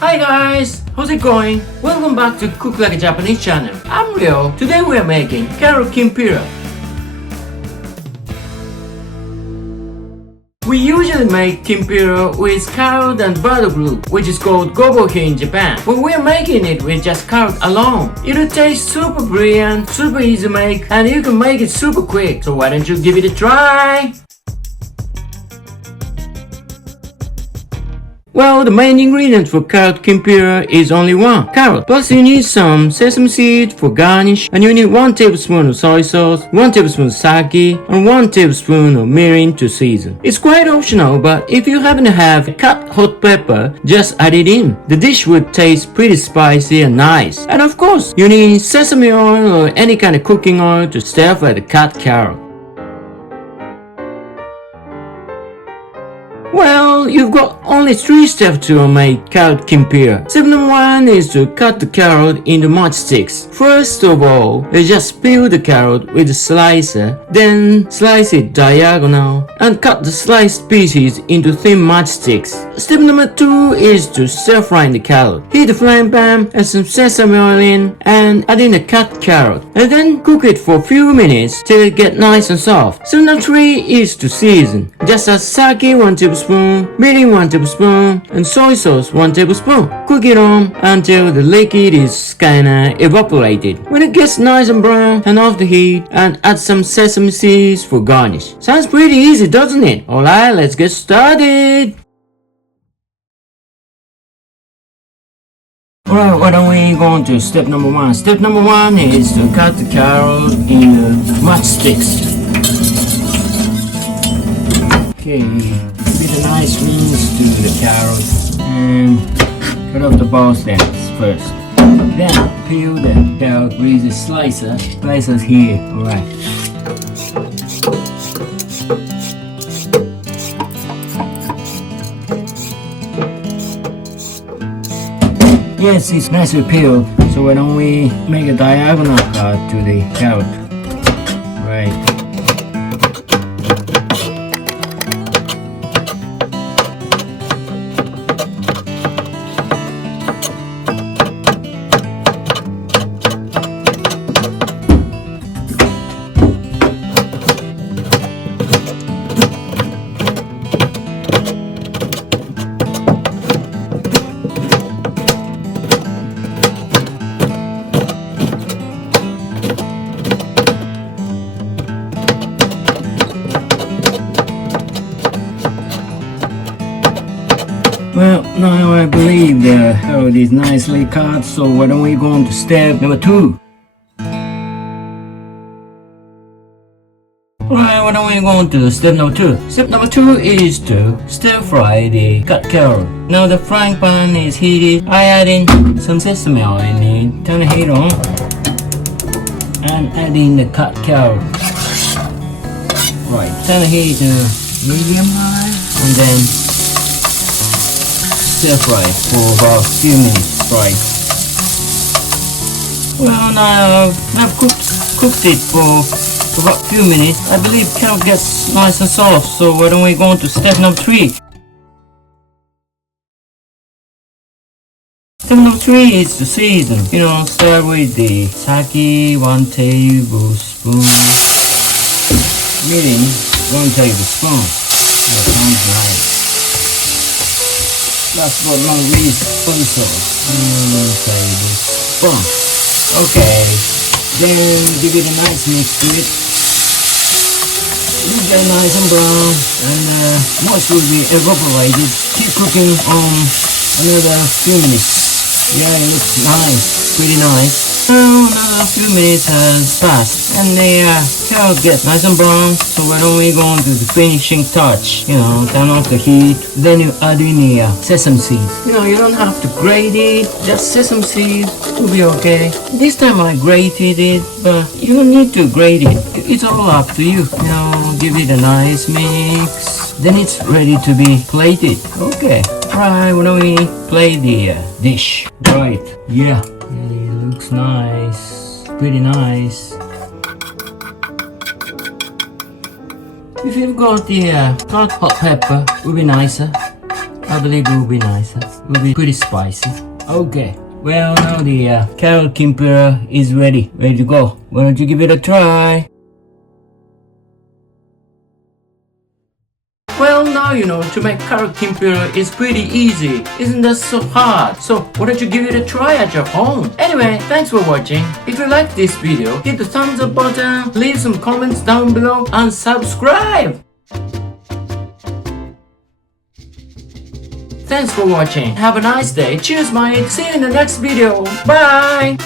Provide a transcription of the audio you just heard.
Hi guys, how's it going? Welcome back to Cook Like a Japanese channel. I'm Ryo. Today we are making carrot kimpira. We usually make kimpira with carrot and butter group, which is called gobo here in Japan. When we are making it with just carrot alone, it'll taste super brilliant, super easy to make, and you can make it super quick. So why don't you give it a try? Well, the main ingredient for carrot kimpira is only one, carrot. Plus you need some sesame seed for garnish, and you need 1 tablespoon of soy sauce, 1 tablespoon of sake, and 1 tablespoon of mirin to season. It's quite optional, but if you happen to have cut hot pepper, just add it in. The dish would taste pretty spicy and nice. And of course, you need sesame oil or any kind of cooking oil to stir fry the cut carrot. Well, you've got only 3 steps to make carrot kimpira. Step number 1 is to cut the carrot into matchsticks. First of all, you just peel the carrot with a slicer, then slice it diagonal and cut the sliced pieces into thin matchsticks. Step number 2 is to stir fry the carrot. Heat the frying pan, add some sesame oil in, and add in the cut carrot, and then cook it for a few minutes till it gets nice and soft. Step number 3 is to season. Just add sake 1 tablespoon, mirin 1 tablespoon, and soy sauce 1 tablespoon. Cook it on until the liquid is kinda evaporated. When it gets nice and brown, turn off the heat and add some sesame seeds for garnish. Sounds pretty easy, doesn't it? Alright, let's get started! Alright, why don't we go on to step number 1. Step number 1 is to cut the carrot into matchsticks. Okay, give it a nice rinse to the carrot and cut off the ball stems first. Then peel the carrot with the slicer. Slicers here, alright. Yes, it's nicely peeled, so why don't we make a diagonal cut to the carrot. Right. Well, now I believe the carrot is nicely cut, so why don't we go on to step number 2. Alright, why don't we go on to step number 2. Step number 2 is to stir fry the cut carrot. Now the frying pan is heated. I add in some sesame oil in it, turn the heat on, and add in the cut carrot. Right, turn the heat to medium high, and then stir fry for about a few minutes. Right. Well, now I've cooked it for about a few minutes. I believe carrot gets nice and soft, so why don't we go on to step number 3. Step number 3 is to season. Start with the sake 1 tablespoon, mirin 1 tablespoon. That sounds nice. Last but not least, soy sauce 1 tablespoon. Okay, then give it a nice mix to it. It'll get nice and brown, and most will be evaporated. Keep cooking on another few minutes. Yeah, it looks nice, pretty nice. Now another few minutes has passed, and the carrot gets nice and brown, so why don't we go on to the finishing touch. Turn off the heat, then you add in the sesame seeds. You don't have to grate it, just sesame seeds will be okay. This time I grated it, but you don't need to grate it. It's all up to you. Give it a nice mix, then it's ready to be plated. Okay, right, why don't we plate the dish? Right, yeah. It looks nice, pretty nice. If you've got the hot pepper, would be nicer. I believe it will be nice. It will be pretty spicy. Okay. Well, now the carrot kimpira is ready to go. Why don't you give it a try? Well, now you know to make carrot kimpira is pretty easy. Isn't that so hard? So why don't you give it a try at your home? Anyway, thanks for watching. If you like this video, hit the thumbs up button, leave some comments down below, and subscribe. Thanks for watching. Have a nice day. Cheers, mate. See you in the next video. Bye.